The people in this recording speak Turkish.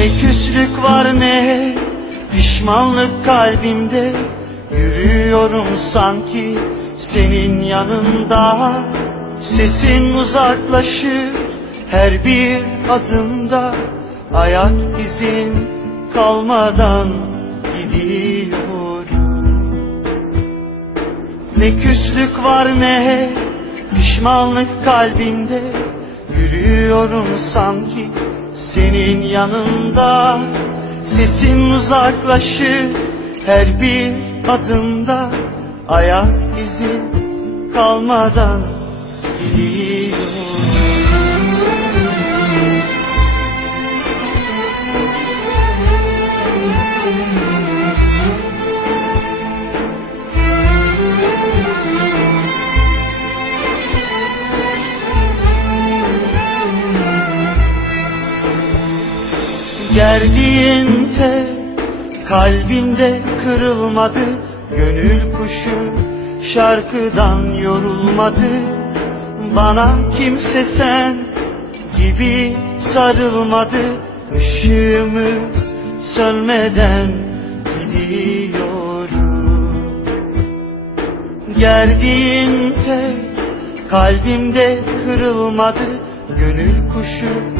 Ne küslük var ne pişmanlık kalbimde. Yürüyorum sanki senin yanında. Sesin uzaklaşır her bir adımda. Ayak izin kalmadan gidiyorum Ne küslük var ne pişmanlık kalbimde. Yürüyorum sanki senin yanında Sesin uzaklaşır her bir adımda. Ayak izin kalmadan gidiyorum Gerdiğin tel kalbimde kırılmadı Gönül kuşu şarkıdan yorulmadı. Bana kimse sen gibi sarılmadı Işığımız sönmeden gidiyorum Gerdiğin tel kalbimde kırılmadı Gönül kuşu